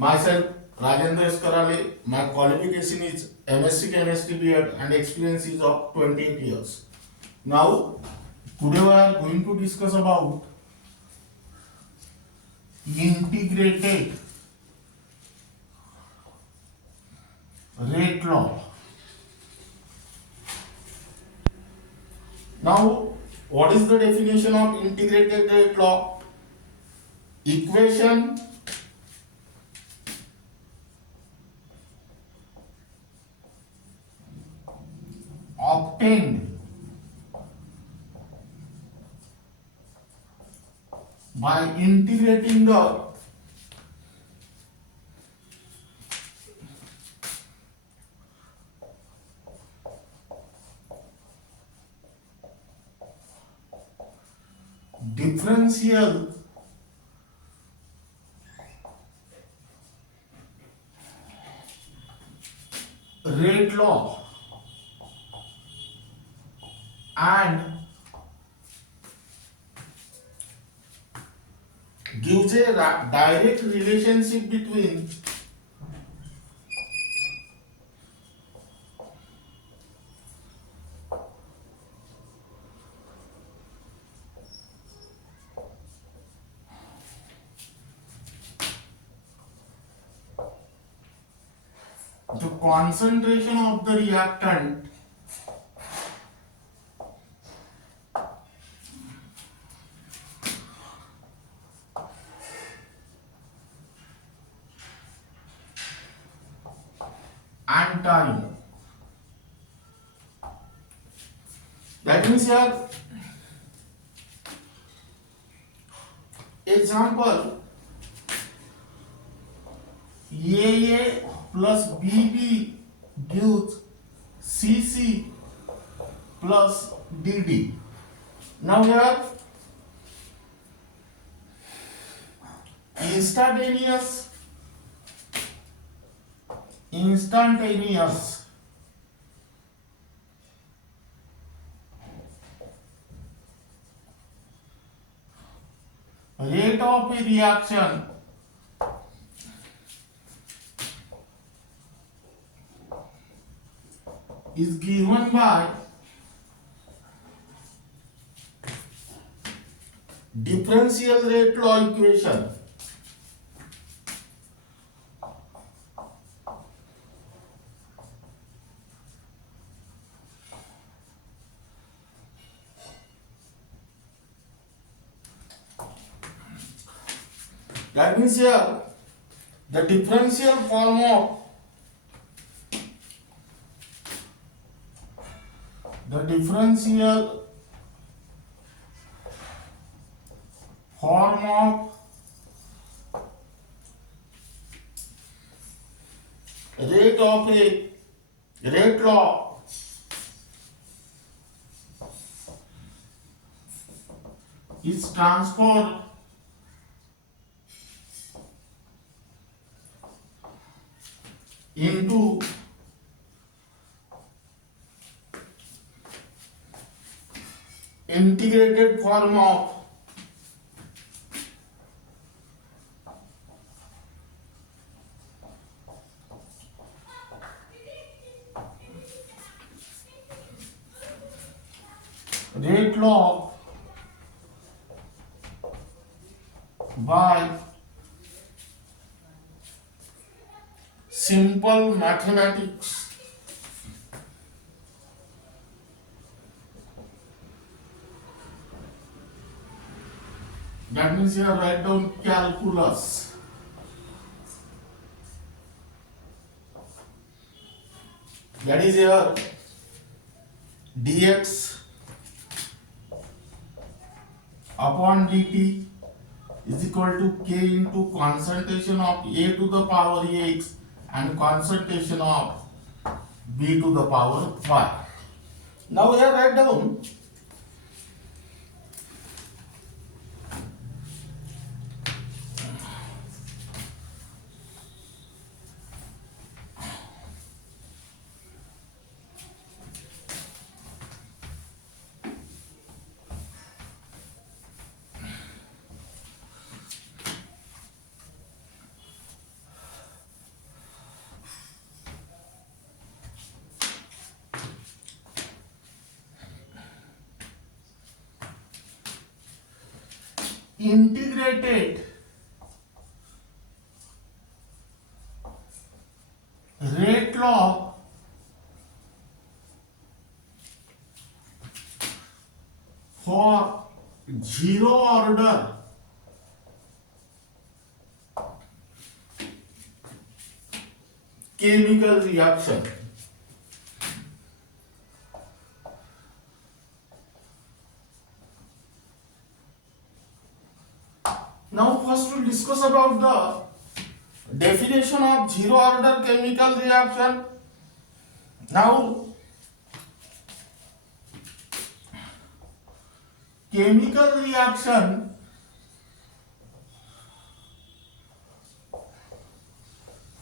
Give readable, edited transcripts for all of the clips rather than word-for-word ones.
Myself, Rajendra S. Karale. My qualification is MSc Chemistry B.Ed and experience is of 28 years. Now, today we are going to discuss about integrated rate law. Now, what is the definition of integrated rate law? Equation obtained by integrating the differential rate law and gives a direct relationship between the concentration of the reactant and time. That means here, example, AA plus BB gives CC plus DD. Now here, instantaneous rate of a reaction is given by differential rate law equation. That means here the differential form of rate of a rate law is transformed into integrated form of rate law by simple mathematics. That means here write down calculus. That is here dx upon dt is equal to k into concentration of a to the power x and concentration of b to the power y. Now here write down integrated rate log for zero order chemical reaction. Now first we'll discuss about the definition of zero order chemical reaction. Now chemical reaction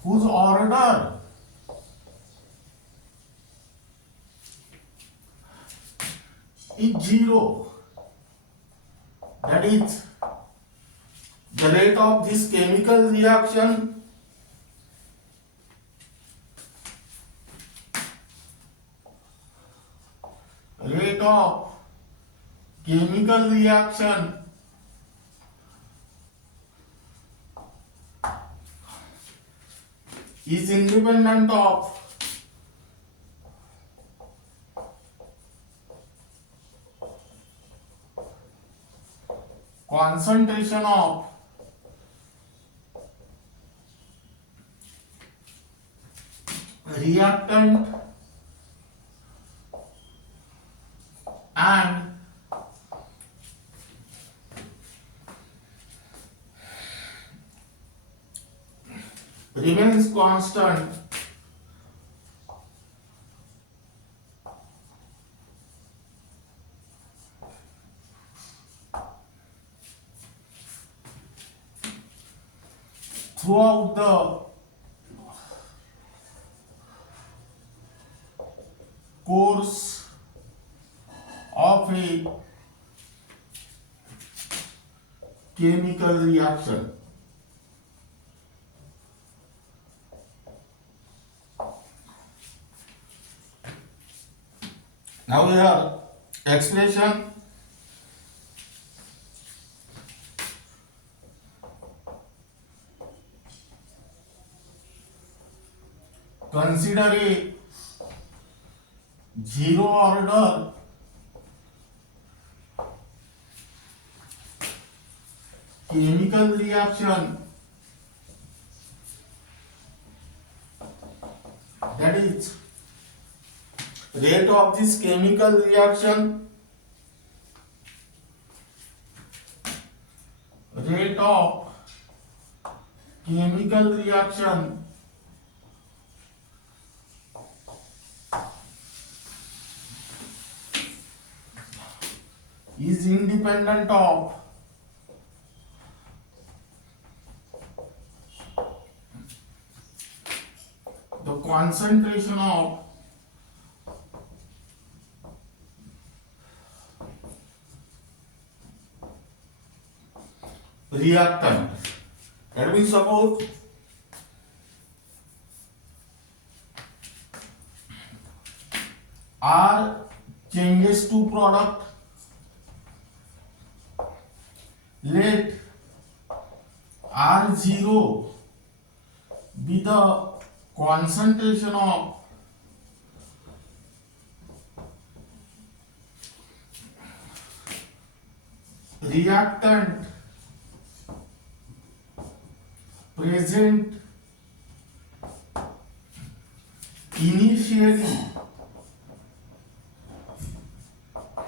whose order is zero, that is the rate of this chemical reaction is independent of concentration of reactant and remains constant throughout the course of a chemical reaction. Now here expression consider a zero order chemical reaction, that is rate of this chemical reaction is independent of the concentration of reactant. That means suppose R changes to product, let R0 be the concentration of reactant present initially,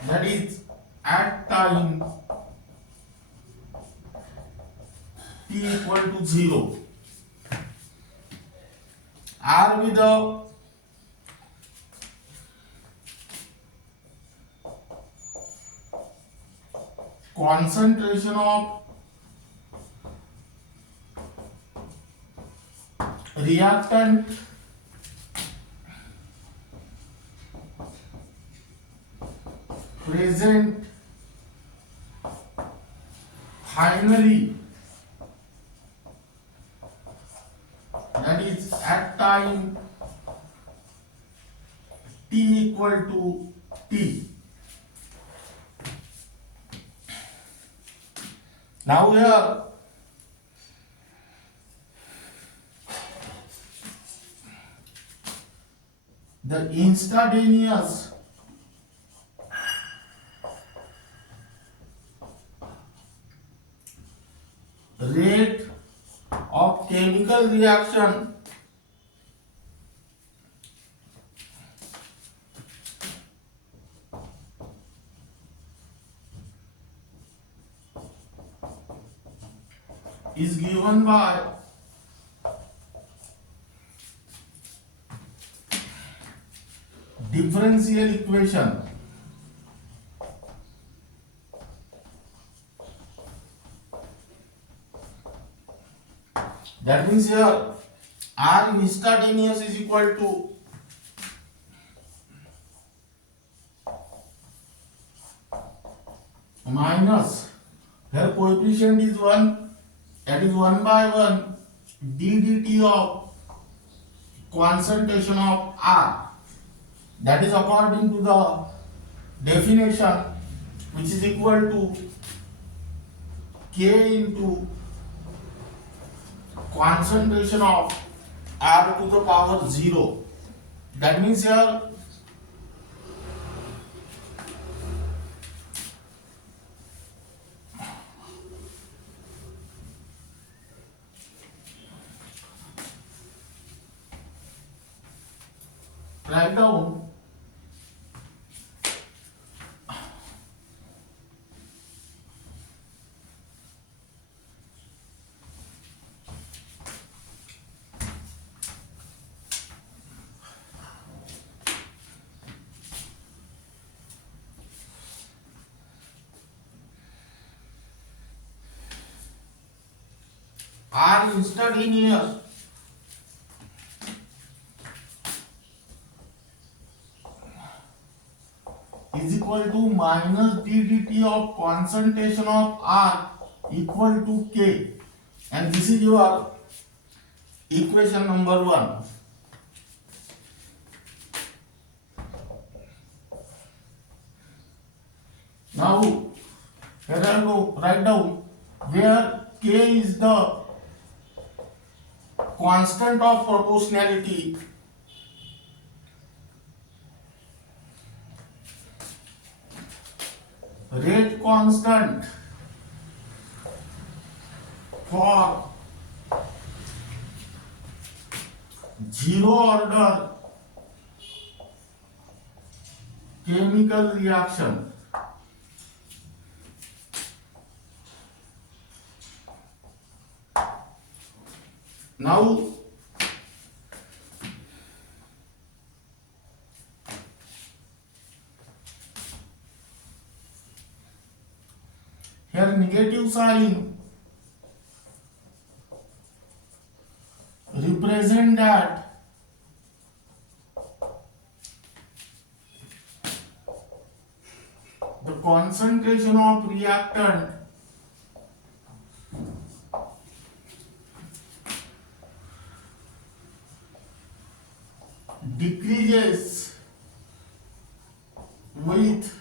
that is at time t equal to 0. R with the concentration of reactant present finally, that is at time t equal to t. Now here the instantaneous rate of chemical reaction is given by differential equation. That means here R instantaneous is equal to minus, here coefficient is 1, that is 1 by 1 d dt of concentration of R, that is according to the definition, which is equal to K into concentration of R to the power 0. That means here write down R instantaneous is equal to minus d dt of concentration of R equal to K, and this is your equation number 1. Now here I go write down where K is the constant of proportionality, rate constant for zero order chemical reaction. Now here negative sign represent that the concentration of reactant decreases with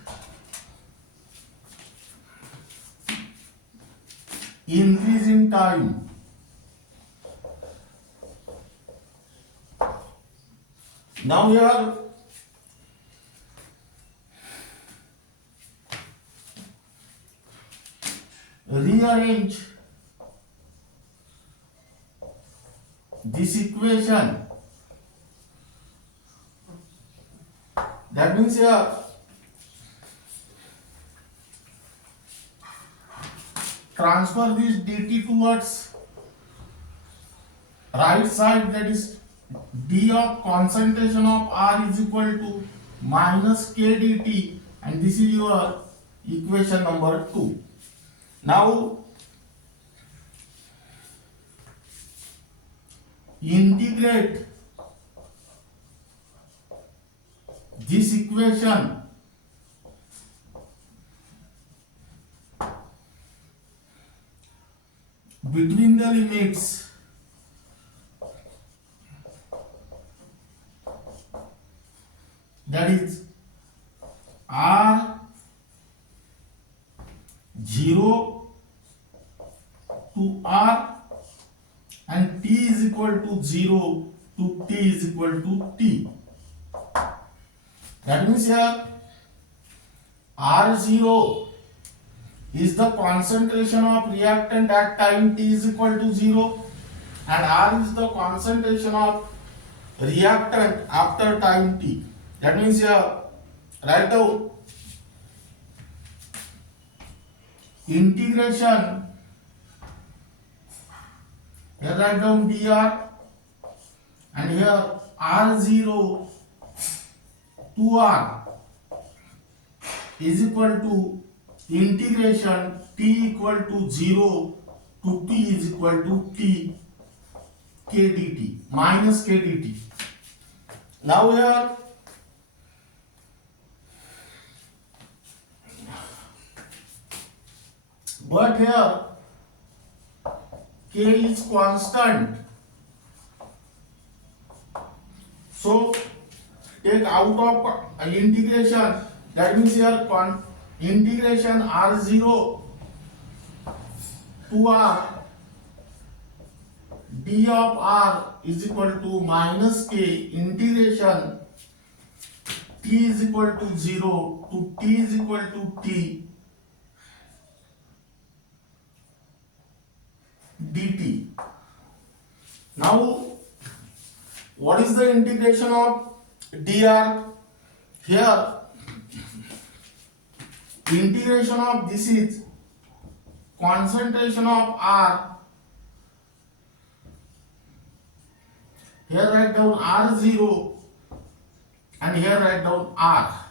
increase in time. Now here rearrange this equation. That means here transfer this dt towards right side, that is d of concentration of R is equal to minus k dt, and this is your equation number 2. Now integrate this equation between the limits that is R 0 to R and T is equal to 0 to T is equal to T. That means here R0 is the concentration of reactant at time T is equal to 0 and R is the concentration of reactant after time T. That means here write down integration, here write down dr and here R0 to R is equal to integration T equal to 0 to T is equal to T k dt minus k dt. Now here but here k is constant, so take out of integration, that means here integration R0 to R d of R is equal to minus k integration T is equal to 0 to T is equal to T dt. Now what is the integration of dr? Here integration of this is concentration of R, here write down R0 and here write down R,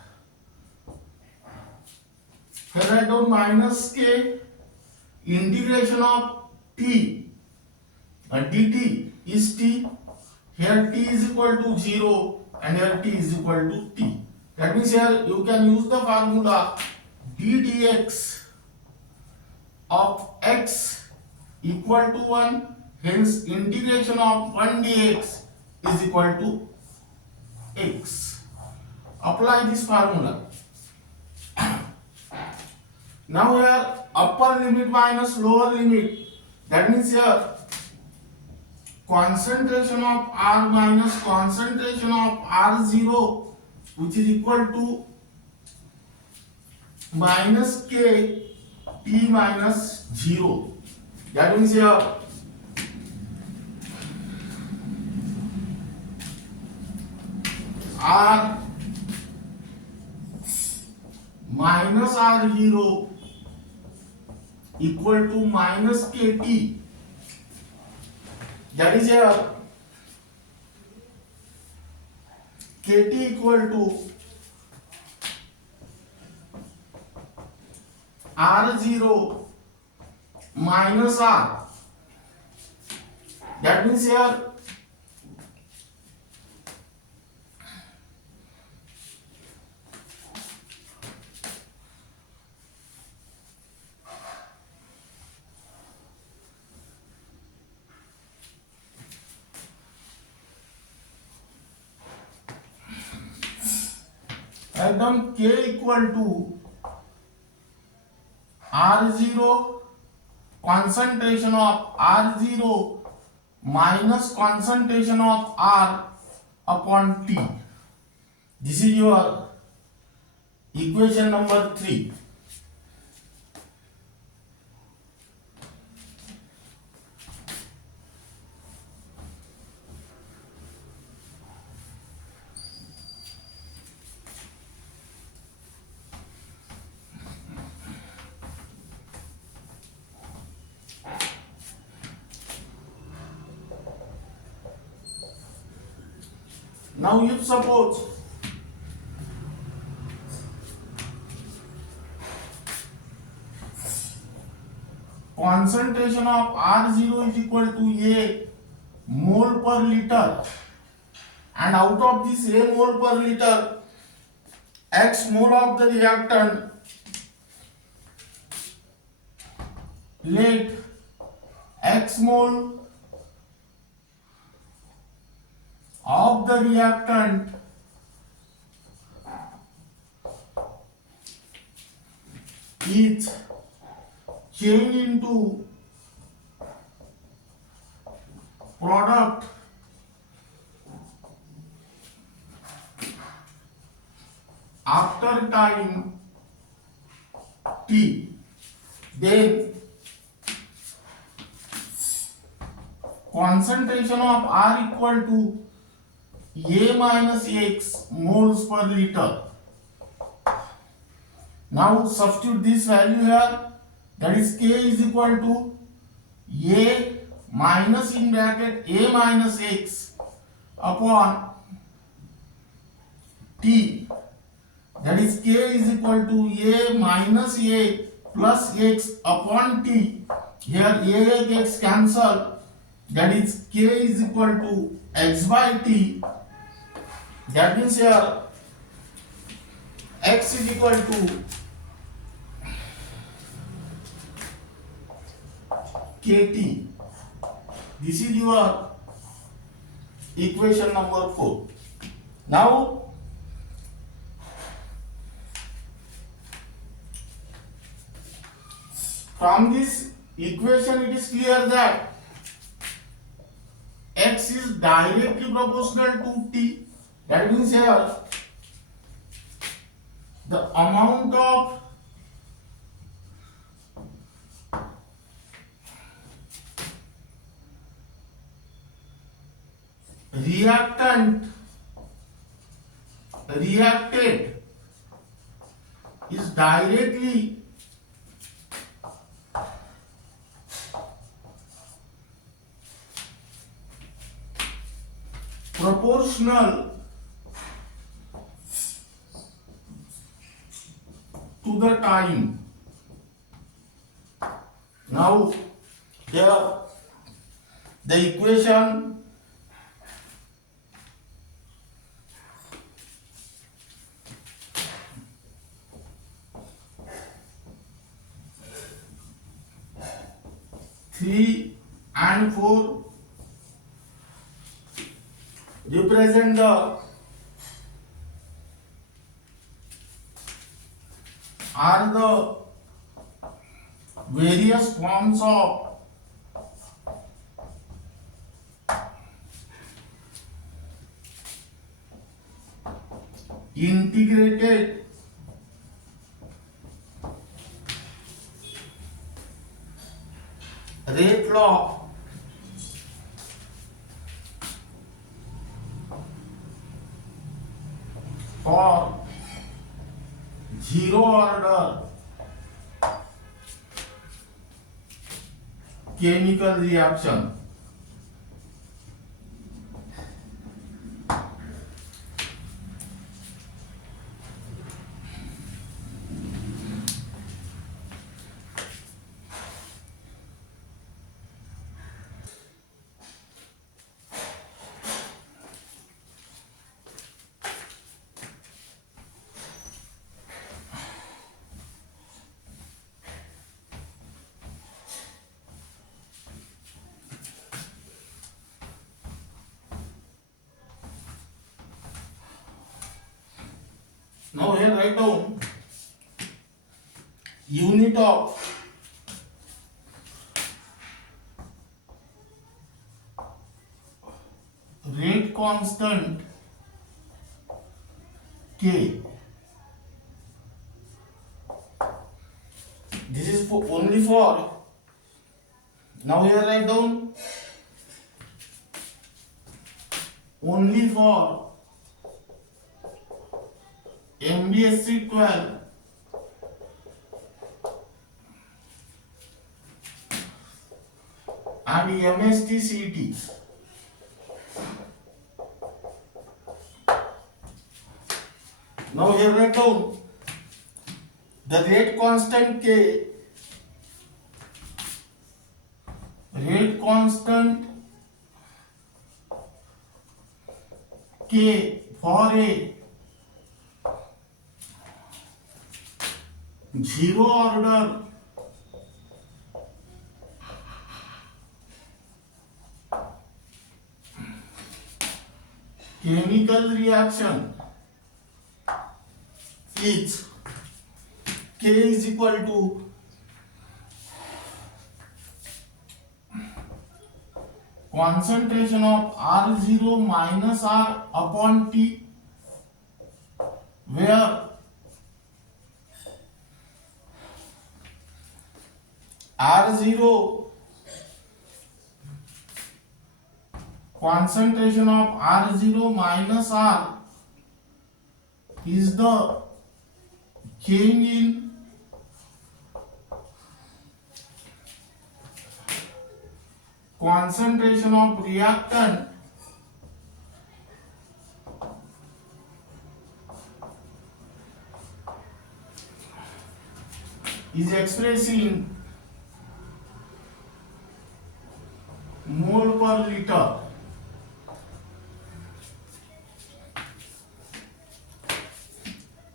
here write down minus k integration of T dt is T, here T is equal to 0 and here T is equal to T. That means here you can use the formula d dx of x equal to 1, hence integration of 1 dx is equal to x. Apply this formula. Now here upper limit minus lower limit, that means here concentration of R minus concentration of R0 which is equal to minus k T minus 0. That means here R minus R0 equal to minus kt, that is here kt equal to R0 minus R. That means here एकदम k equal to R0 concentration of R0 minus concentration of R upon T. This is your equation number 3. Now if suppose concentration of R0 is equal to A mole per liter and out of this A mole per liter X mole of the reactant, let X mole of the reactant is changed into product after time t, then concentration of R equal to A minus X moles per liter. Now substitute this value here, that is K is equal to A minus in bracket A minus X upon T, that is K is equal to A minus A plus X upon T. Here A gets cancelled, that is K is equal to X by T. That means here X is equal to KT. This is your equation number 4. Now from this equation it is clear that X is directly proportional to T. That means here the amount of reacted is directly proportional to the time. Now here the equation three and 4 represent the various forms of integrated rate law for zero order chemical reaction. Now here write down unit of rate constant K. This is for only for, now here write down only for MBSE 12 and MHT-CET. Now here write down the rate constant K, rate constant K for a zero order chemical reaction is K is equal to concentration of R0 minus R upon T, where R0, concentration of R0 minus R is the change in concentration of reactant is expressed in mole per liter.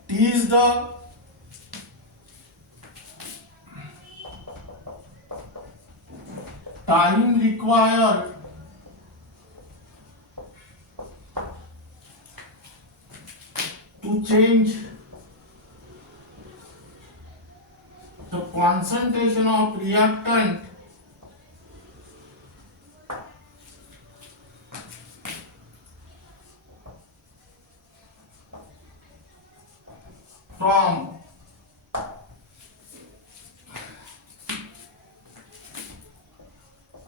T is the time required to change the concentration of reactant from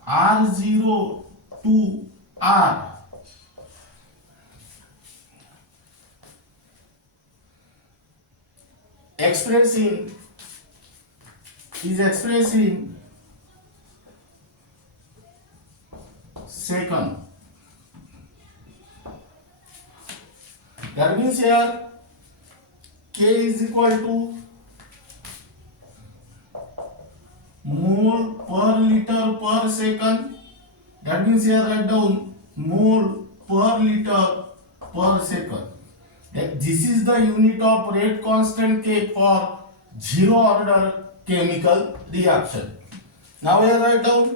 R0 to R. Is expressed in second. That means here K is equal to mole per liter per second. That means here write down mole per liter per second. This is the unit of rate constant K for zero order chemical reaction. Now here write down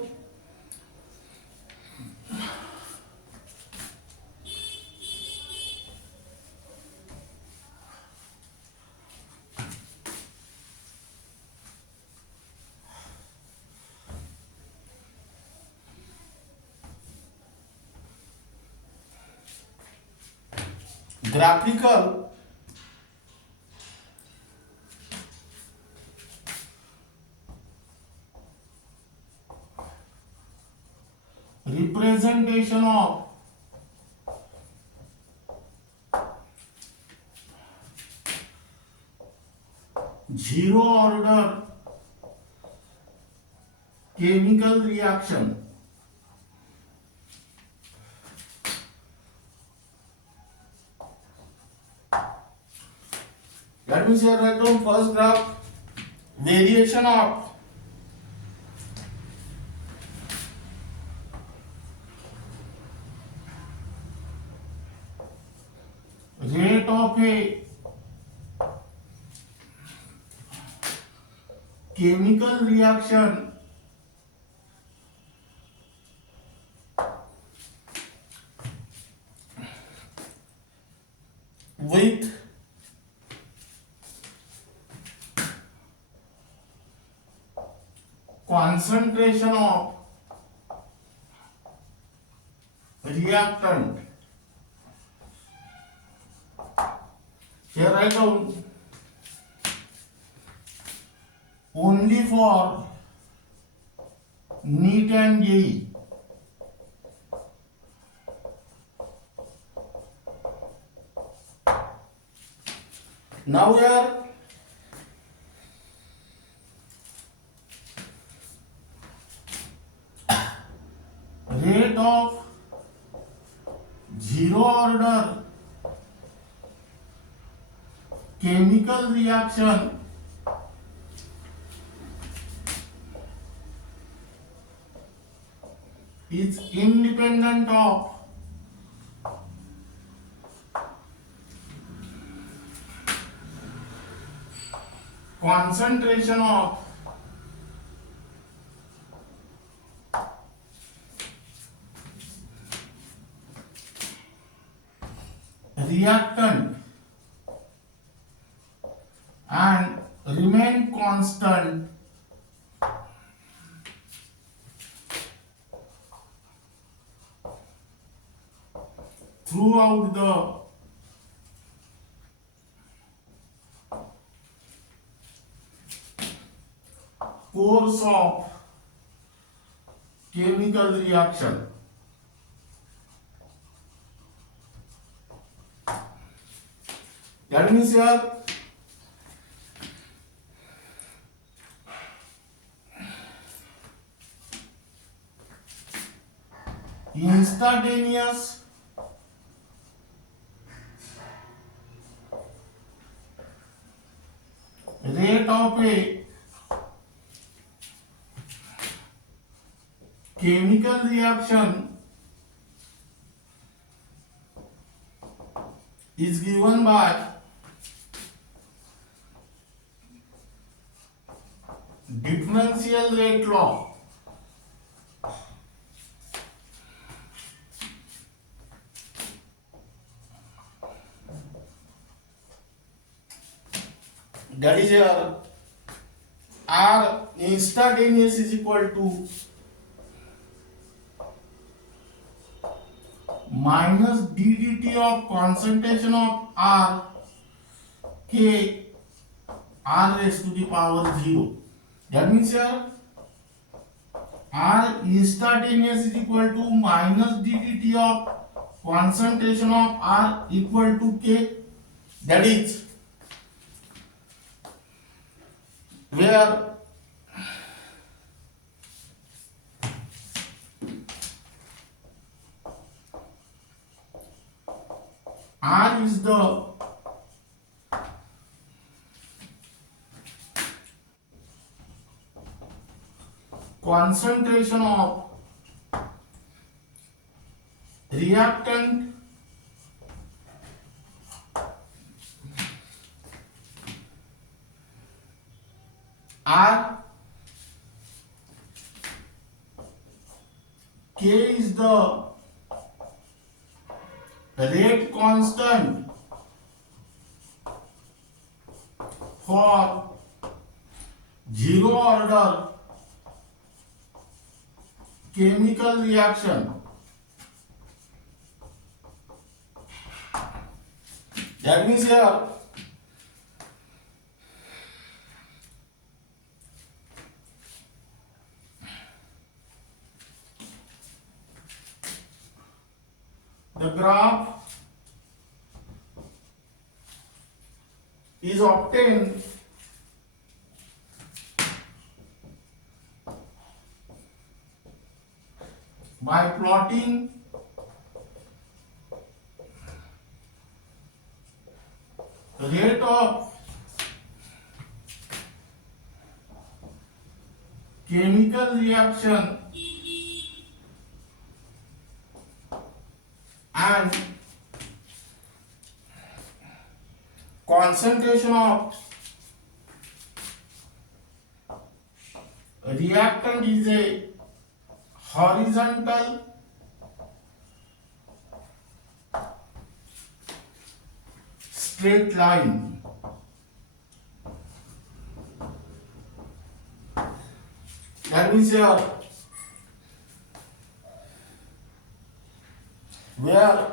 graphical representation of zero order chemical reaction. That means here write down first graph variation of rate of a chemical reaction with concentration of reactant. Here write down only for NEET and JEE. Now here rate of zero order chemical reaction is independent of concentration of reactant and remain constant throughout the course of chemical reaction. That means here instantaneous rate of a chemical reaction is given by differential rate law. That is here R instantaneous is equal to minus ddt of concentration of R K R raised to the power 0. That means here R instantaneous is equal to minus ddt of concentration of R equal to K. That is where R is the concentration of reactant R, K is the rate constant for zero order chemical reaction. That means here the graph is obtained by plotting the rate of chemical reaction and concentration of reactant is a horizontal straight line. That means here where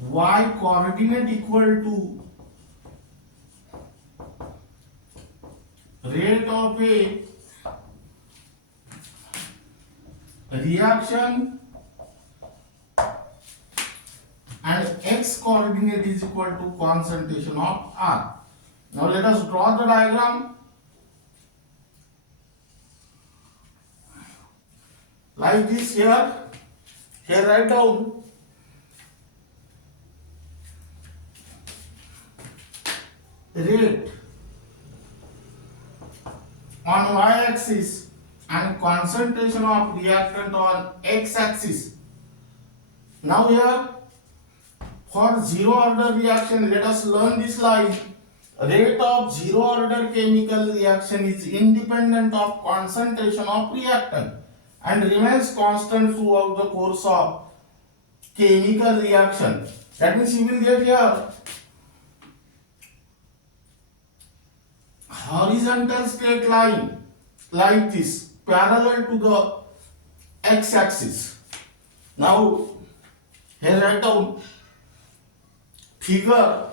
y coordinate equal to rate of a reaction and x coordinate is equal to concentration of R. Now let us draw the diagram like this. Here write down rate on y-axis and concentration of reactant on x-axis. Now here for zero order reaction, let us learn this line. Rate of zero order chemical reaction is independent of concentration of reactant and remains constant throughout the course of chemical reaction. That means you will get here horizontal straight line like this. parallel to the x-axis. Now here write down figure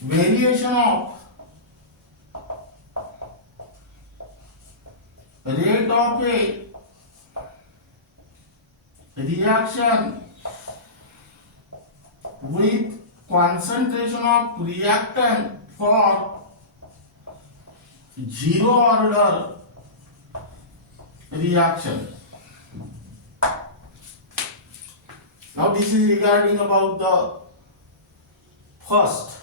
variation of rate of a reaction with concentration of reactant for zero order reaction. Now this is regarding about the first.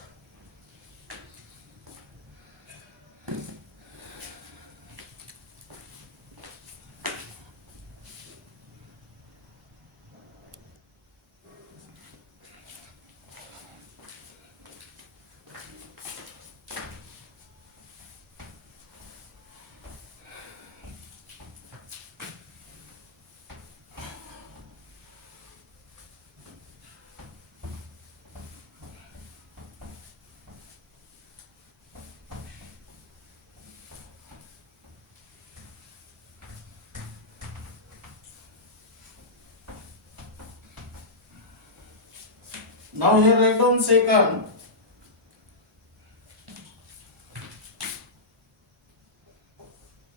Now here write down second.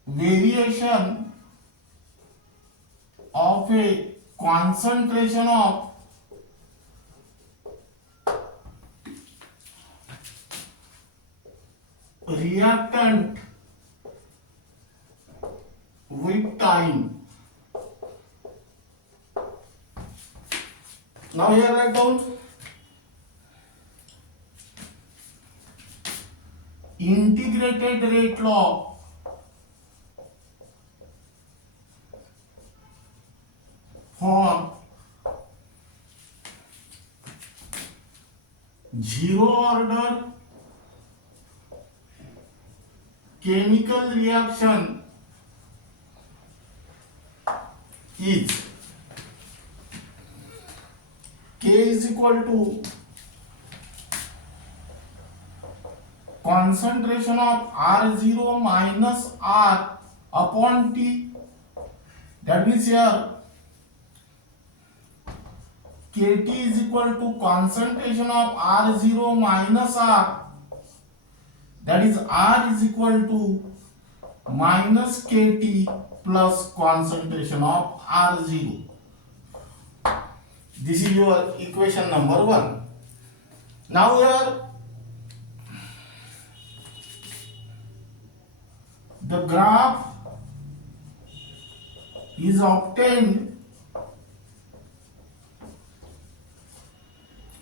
Variation of a concentration of reactant with time. Now here write down integrated rate law for zero order chemical reaction is K is equal to concentration of R0 minus R upon T. That means here Kt is equal to concentration of R0 minus R. That is R is equal to minus Kt plus concentration of R0. This is your equation number 1. Now here the graph is obtained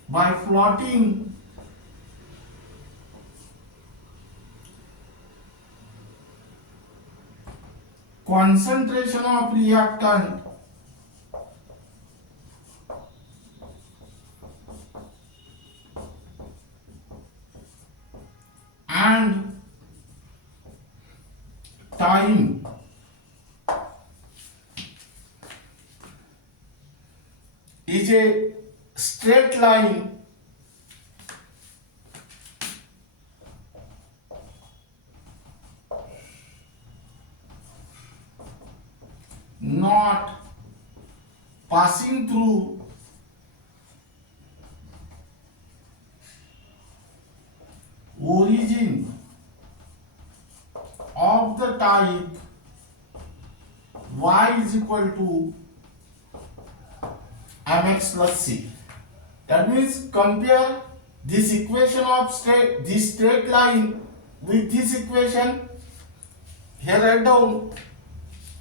by plotting concentration of reactant and time is a straight line not passing through origin of the type y is equal to mx plus c. That means compare this equation of this straight line with this equation. Here write down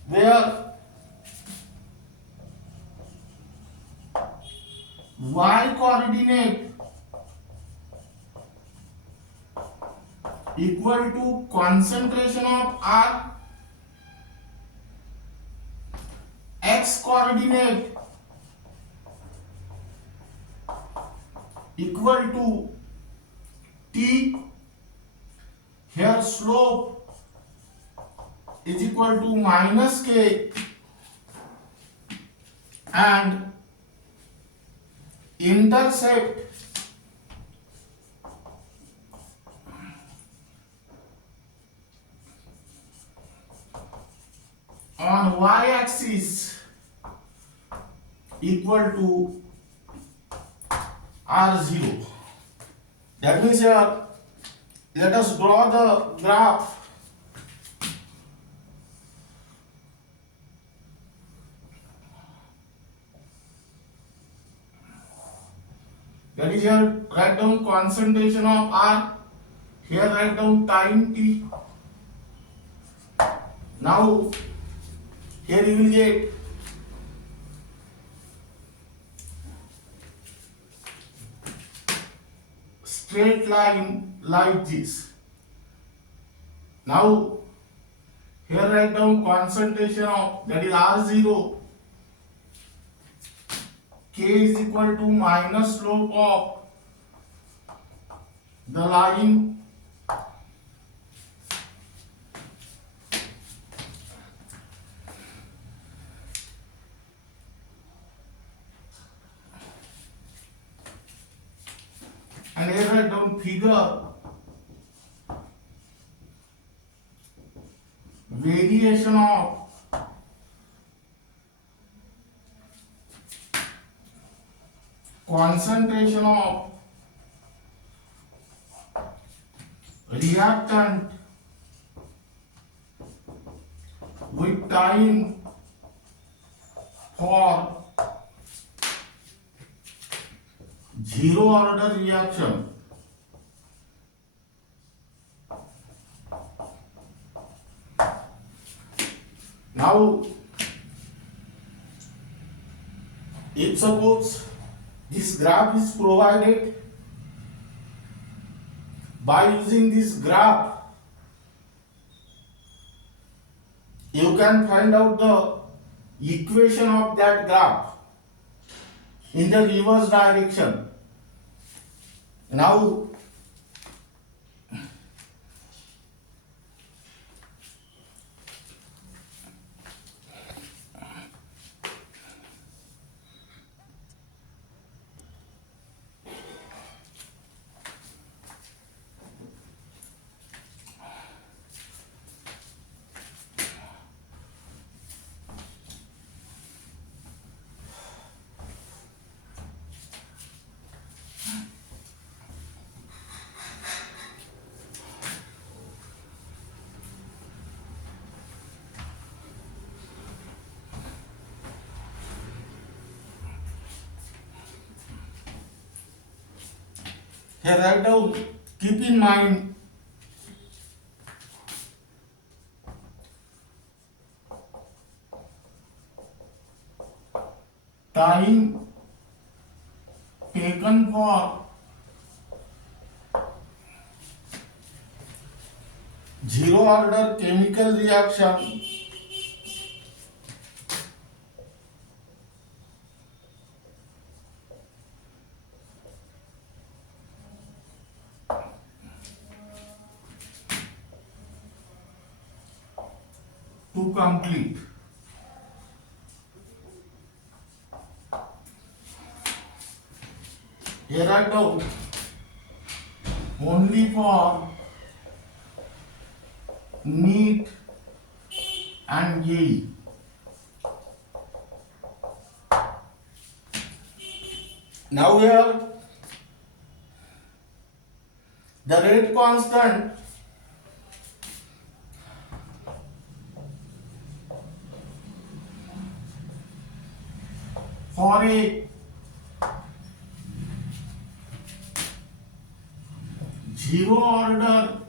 where y coordinate equal to concentration of R, x coordinate equal to T. Here slope is equal to minus K and intercept on y-axis equal to r0. That means here, let us draw the graph. That is here, write down concentration of R. Here write down time t. Now, here you will get straight line like this. Now, here write down concentration of, that is R0. K is equal to minus slope of the line and here write down figure variation of concentration of reactant with time for zero order reaction. Now, if suppose this graph is provided, by using this graph, you can find out the equation of that graph in the reverse direction. Now, here write down, keep in mind time taken for zero order chemical reaction to complete. Here I go only for NEET and JEE. Now here the rate constant for a zero order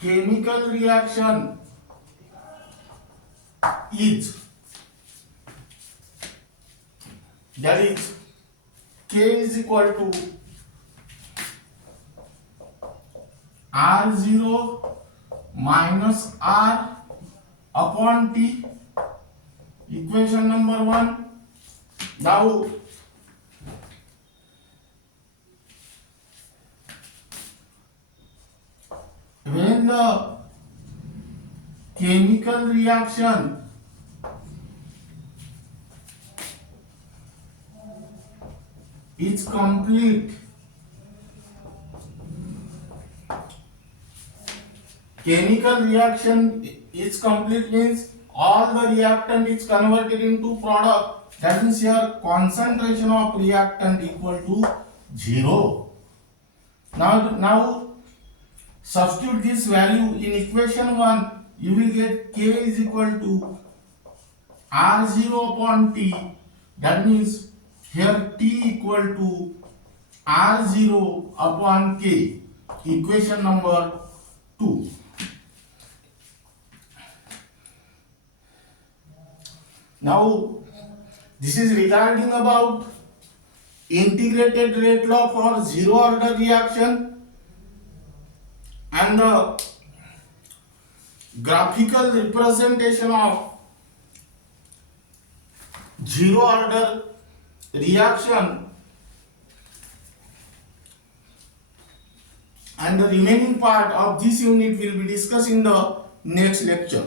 chemical reaction is, that is, K is equal to R0 minus R upon T, equation number 1. Now, when the chemical reaction is complete. Chemical reaction is complete means all the reactant is converted into product. That means here concentration of reactant equal to 0. Now substitute this value in equation 1. You will get K is equal to R0 upon T. That means here T equal to R0 upon K. Equation number 2. Now this is regarding about integrated rate law for zero order reaction and the graphical representation of zero order reaction, and the remaining part of this unit will be discussed in the next lecture.